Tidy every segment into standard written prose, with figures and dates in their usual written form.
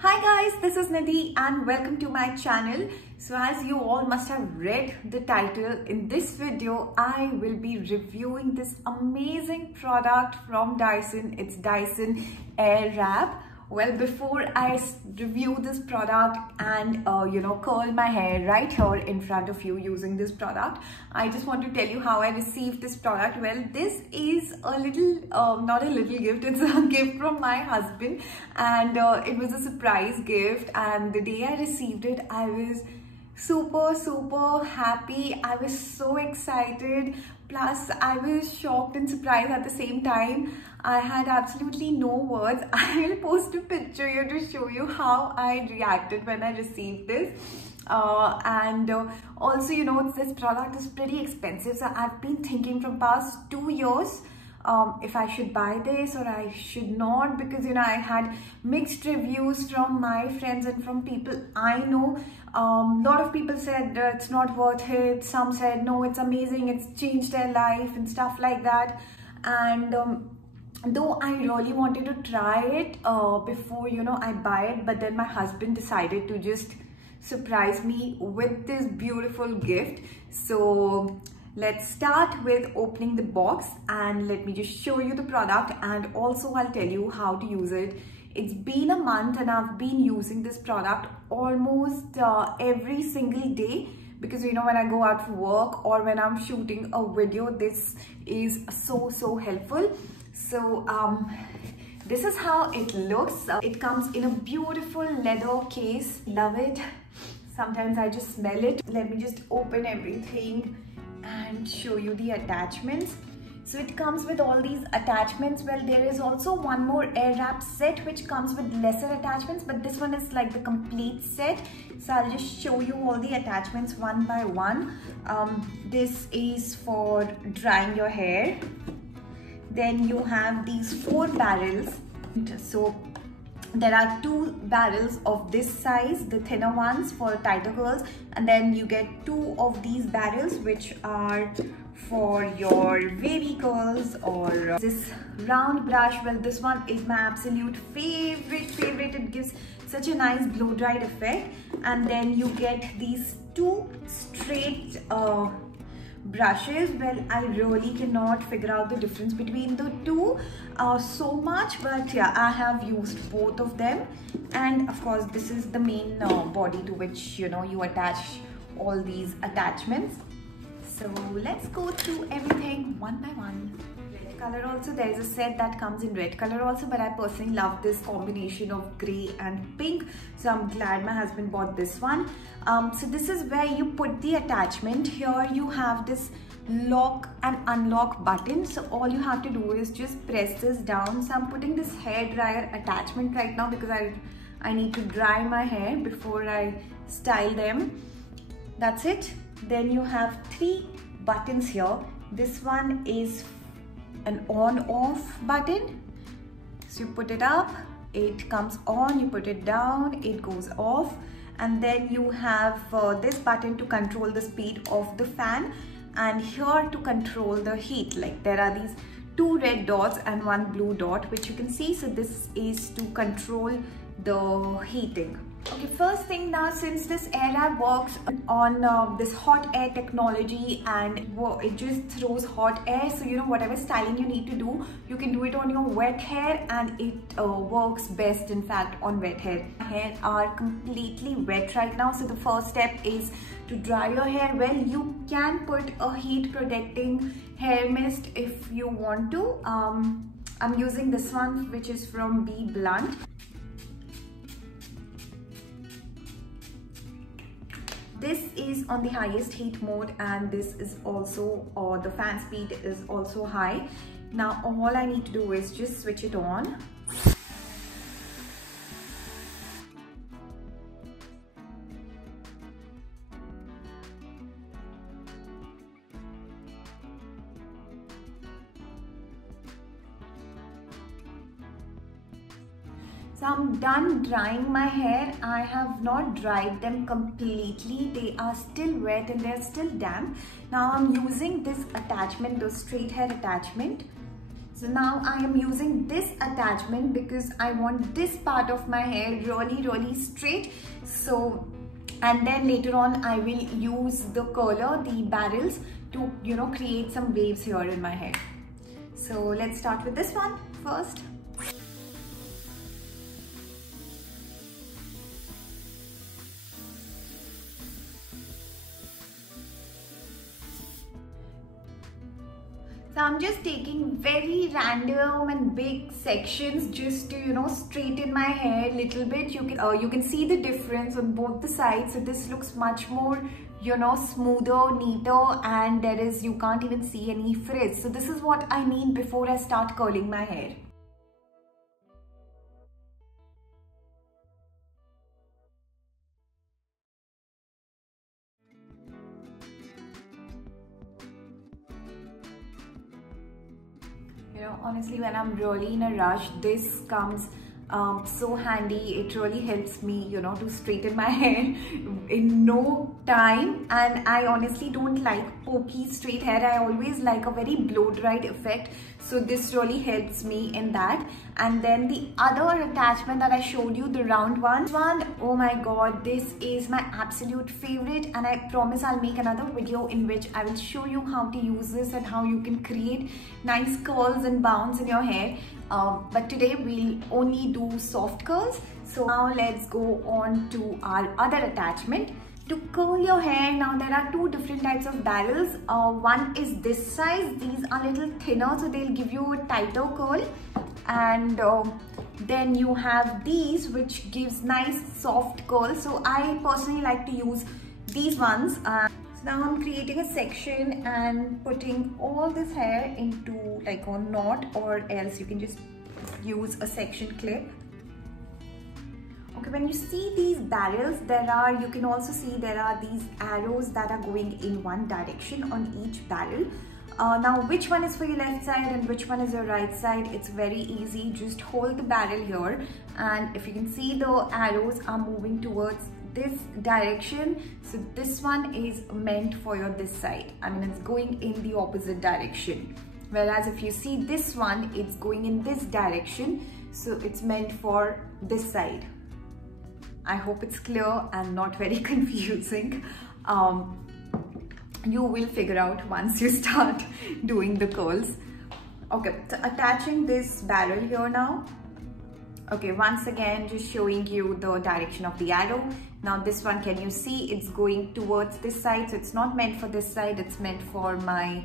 Hi guys, this is Nidhi and welcome to my channel. So as you all must have read the title, in this video I will be reviewing this amazing product from Dyson. It's Dyson Airwrap. Well, before I review this product and curl my hair right here in front of you using this product, I just want to tell you how I received this product. Well, this is a little not a little gift, it's a gift from my husband, and it was a surprise gift. And the day I received it, I was super happy. I was so excited, plus I was shocked and surprised at the same time. I had absolutely no words. I will post a picture here to show you how I reacted when I received this. Also, this product is pretty expensive, so I've been thinking from past 2 years if I should buy this or I should not, because I had mixed reviews from my friends and from people I know. A lot of people said that it's not worth it. Some said no, it's amazing, it's changed their life and stuff like that. And though I really wanted to try it before I buy it, but then my husband decided to just surprise me with this beautiful gift. So let's start with opening the box and let me just show you the product, and also I'll tell you how to use it. It's been a month and I've been using this product almost every single day, because when I go out for work or when I'm shooting a video, this is so helpful. So this is how it looks. It comes in a beautiful leather case. Love it. Sometimes I just smell it. Let me just open everything and show you the attachments. So it comes with all these attachments. Well, there is also one more Airwrap set which comes with lesser attachments, but this one is like the complete set. So I'll just show you all the attachments one by one. This is for drying your hair. Then you have these 4 barrels. So there are 2 barrels of this size, the thinner ones for tighter curls, and then you get 2 of these barrels which are for your wavy curls. Or this round brush, well, this one is my absolute favorite. It gives such a nice blow dried effect. And then you get these 2 straight brushes. Well, I really cannot figure out the difference between the two so much, but yeah, I have used both of them. And of course, this is the main body to which you attach all these attachments. So let's go through everything one by one. Red color also, there is a set that comes in red color also, but I personally love this combination of grey and pink, so I'm glad my husband bought this one. So this is where you put the attachment. Here you have this lock and unlock button, so all you have to do is just press this down. So I'm putting this hair dryer attachment right now because I need to dry my hair before I style them. That's it. Then you have 3 buttons here. This one is an on-off button. So you put it up, it comes on, you put it down, it goes off. And then you have this button to control the speed of the fan, and here to control the heat. Like there are these 2 red dots and 1 blue dot which you can see. So this is to control the heating. Okay, first thing now, since this Airwrap works on this hot air technology and it just throws hot air, so whatever styling you need to do, you can do it on your wet hair, and it works best in fact on wet hair. My hair are completely wet right now, so the first step is to dry your hair. Well, you can put a heat protecting hair mist if you want to. I'm using this one which is from Be Blunt. This is on the highest heat mode, and this is also, the fan speed is also high. Now all I need to do is just switch it on. So I'm done drying my hair. I have not dried them completely. They are still wet and they're still damp. Now I'm using this attachment, the straight hair attachment. So now I am using this attachment because I want this part of my hair really straight. So, and then later on I will use the curler, the barrels, to create some waves here in my hair. So let's start with this one first. So I'm just taking very random and big sections just to straighten my hair a little bit. You can see the difference on both the sides. So this looks much more smoother, neater, and you can't even see any frizz. So this is what I mean before I start curling my hair. Honestly, when I'm really in a rush, this comes so handy. It really helps me to straighten my hair in no time. And I honestly don't like pokey straight hair. I always like a very blow dried effect. So this really helps me in that. And then the other attachment that I showed you, the round one, oh my god, this is my absolute favorite, and I promise I'll make another video in which I will show you how to use this and how you can create nice curls and bounce in your hair. But today we'll only do soft curls. So now let's go on to our other attachment. To curl your hair, now there are two different types of barrels. One is this size. These are a little thinner, so they'll give you a tighter curl. And then you have these, which gives nice soft curl. So I personally like to use these ones. So now I'm creating a section and putting all this hair into like a knot, or else you can just use a section clip. Okay, when you see these barrels, you can also see there are these arrows that are going in one direction on each barrel. Now, which one is for your left side and which one is your right side? It's very easy. Just hold the barrel here, and if you can see, the arrows are moving towards this direction. So this one is meant for your this side. I mean, it's going in the opposite direction. Whereas if you see this one, it's going in this direction. So it's meant for this side. I hope it's clear and not very confusing. You will figure out once you start doing the curls. Okay, so attaching this barrel here now. Okay, once again, just showing you the direction of the arrow. Now this one, can you see it's going towards this side? So it's not meant for this side, it's meant for my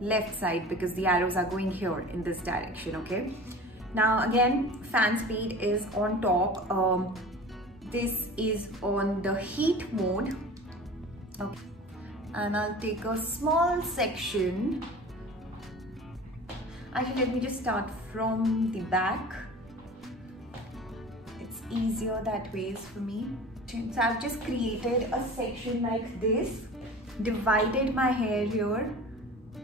left side because the arrows are going here in this direction, okay? Now again, fan speed is on top. This is on the heat mode. Okay. And I'll take a small section. Actually, let me just start from the back. It's easier that way for me. So I've just created a section like this, divided my hair here,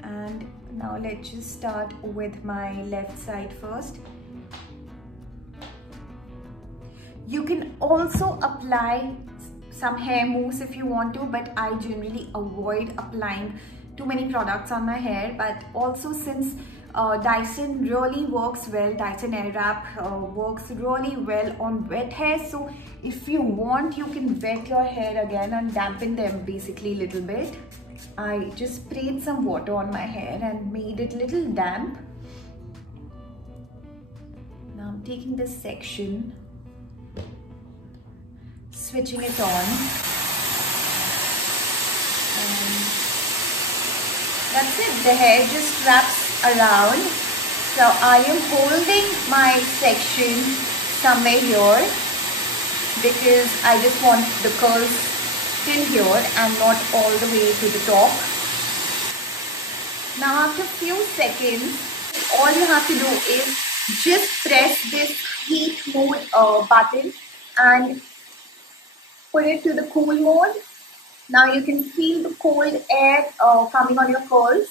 and now let's just start with my left side first. You can also apply some hair mousse if you want to, but I generally avoid applying too many products on my hair. But also, since Dyson really works well, Dyson Airwrap works really well on wet hair. So if you want, you can wet your hair again and dampen them basically a little bit. I just sprayed some water on my hair and made it a little damp. Now I'm taking this section, switching it on, and that's it. The hair just wraps around. So I am holding my section somewhere here because I just want the curls till here and not all the way to the top. Now after a few seconds, all you have to do is just press this heat mode button and put it to the cool mode. Now you can feel the cold air coming on your curls.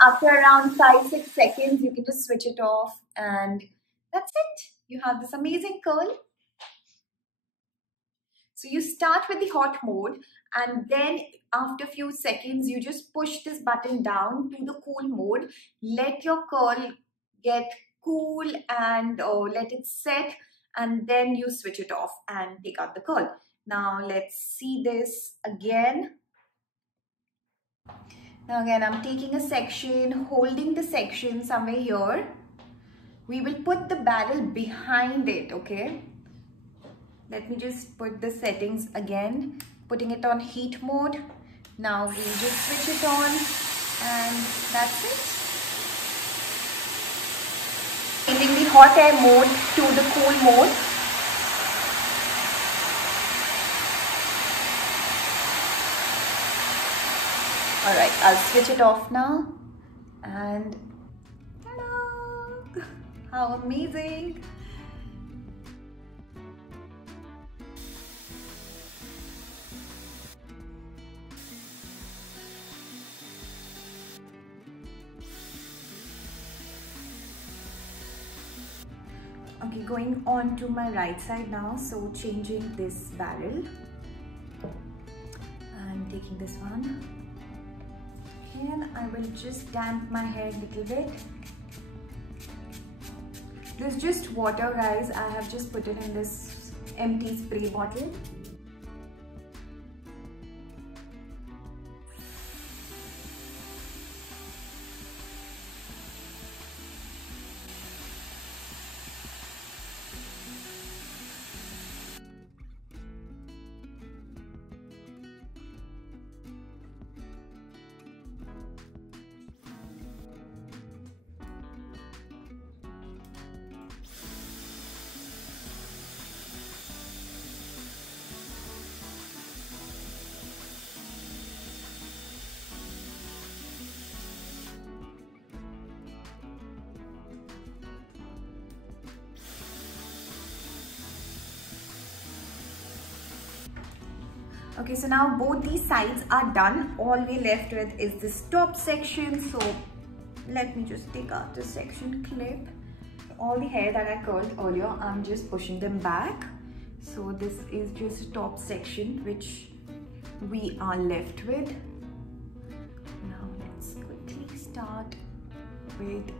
After around 5-6 seconds, you can just switch it off, and that's it. You have this amazing curl. So you start with the hot mode, and then after a few seconds you just push this button down to the cool mode. Let your curl get cool and let it set, and then you switch it off and take out the curl. Now let's see this again. Now again, I'm taking a section, holding the section somewhere here. We will put the barrel behind it, okay? Let me just put the settings again, putting it on heat mode. Now we'll just switch it on, and that's it. Changing the hot air mode to the cool mode. Alright, I'll switch it off now, and ta-da! How amazing! Okay, going on to my right side now, so changing this barrel and taking this one. And I will just damp my hair a little bit. This is just water, guys. I have just put it in this empty spray bottle. Okay, so now both these sides are done. All we're left with is this top section. So let me just take out this section clip. All the hair that I curled earlier, I'm just pushing them back. So this is just top section which we are left with. Now let's quickly start with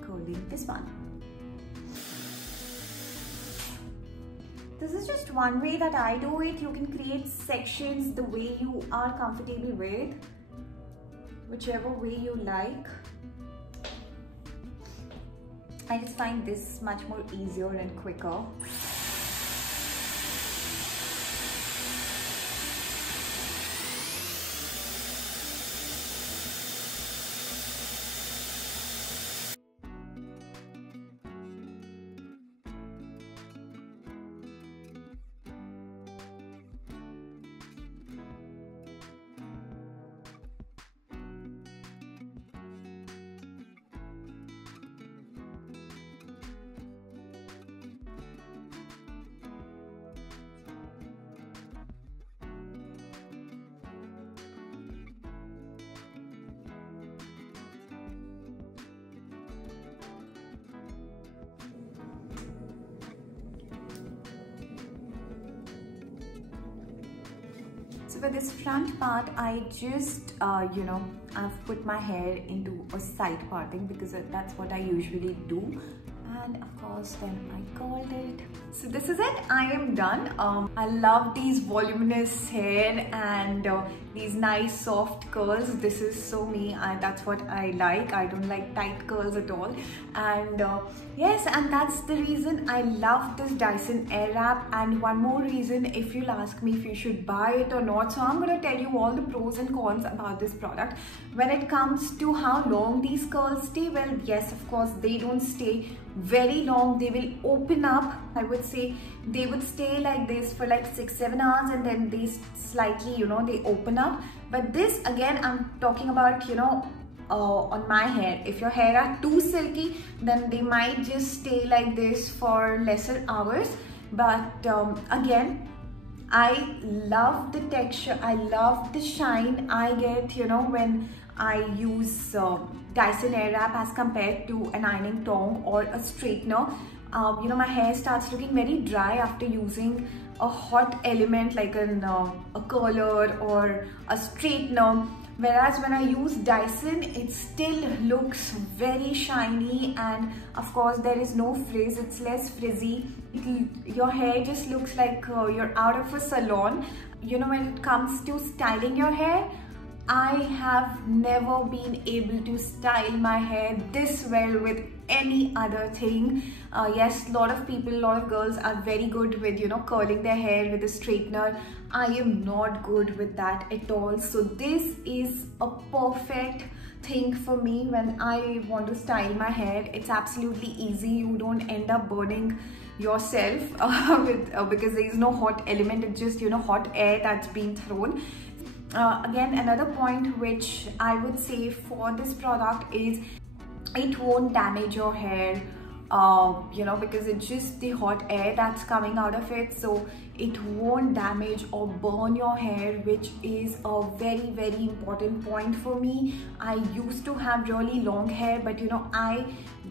curling this one. This is just one way that I do it. You can create sections the way you are comfortable with, whichever way you like. I just find this much more easier and quicker. So for this front part, I just, I've put my hair into a side parting because that's what I usually do. And of course, then I curled it. So this is it. I am done. I love these voluminous hair and these nice soft curls. This is so me. That's what I like. I don't like tight curls at all. And yes, and that's the reason I love this Dyson Airwrap. And one more reason, if you'll ask me if you should buy it or not. So I'm going to tell you all the pros and cons about this product. When it comes to how long these curls stay, well, yes, of course, they don't stay very long. They will open up. I would say they would stay like this for like 6-7 hours, and then they slightly, they open up. But this, again, I'm talking about, on my hair. If your hair are too silky, then they might just stay like this for lesser hours. But again, I love the texture. I love the shine I get, when I use Dyson Airwrap as compared to an ironing tong or a straightener. my hair starts looking very dry after using a hot element like a curler or a straightener. Whereas when I use Dyson, it still looks very shiny, and of course there is no frizz, it's less frizzy. Your hair just looks like you're out of a salon. When it comes to styling your hair, I have never been able to style my hair this well with any other thing. Yes, a lot of people, a lot of girls are very good with curling their hair with a straightener. I am not good with that at all. So this is a perfect thing for me when I want to style my hair. It's absolutely easy. You don't end up burning yourself because there is no hot element. It's just hot air that's being thrown. Again, another point which I would say for this product is it won't damage your hair, because it's just the hot air that's coming out of it, so it won't damage or burn your hair, which is a very, very important point for me. I used to have really long hair, but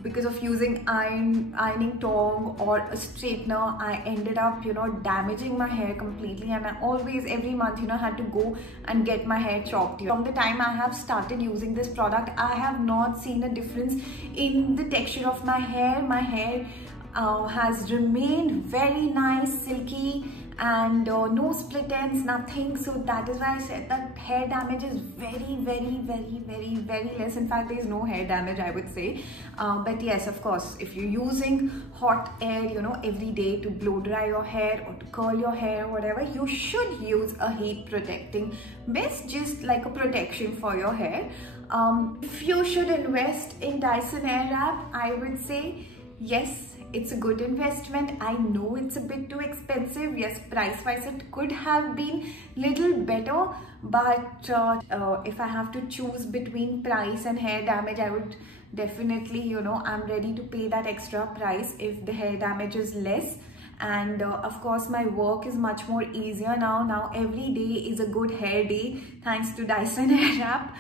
because of using ironing tong or a straightener, I ended up damaging my hair completely, and I always every month had to go and get my hair chopped. From the time I have started using this product, I have not seen a difference in the texture of my hair. My hair has remained very nice, silky, and no split ends, nothing. So that is why I said that hair damage is very, very, very, very, very less. In fact, there is no hair damage, I would say. But yes, of course, if you're using hot air every day to blow dry your hair or to curl your hair or whatever, you should use a heat protecting mist, just like a protection for your hair. If you should invest in Dyson Airwrap, I would say yes, it's a good investment. I know it's a bit too expensive. Yes, price wise it could have been little better, but if I have to choose between price and hair damage, I would definitely, I'm ready to pay that extra price if the hair damage is less. And of course my work is much more easier now every day is a good hair day thanks to Dyson Airwrap.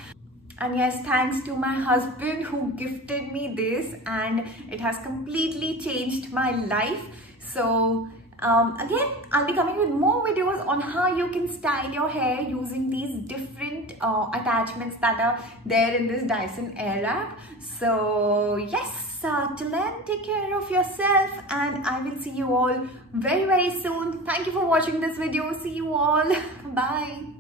And yes, thanks to my husband who gifted me this, and it has completely changed my life. So again, I'll be coming with more videos on how you can style your hair using these different attachments that are there in this Dyson Airwrap. So yes, till then, take care of yourself, and I will see you all very, very soon. Thank you for watching this video. See you all. Bye.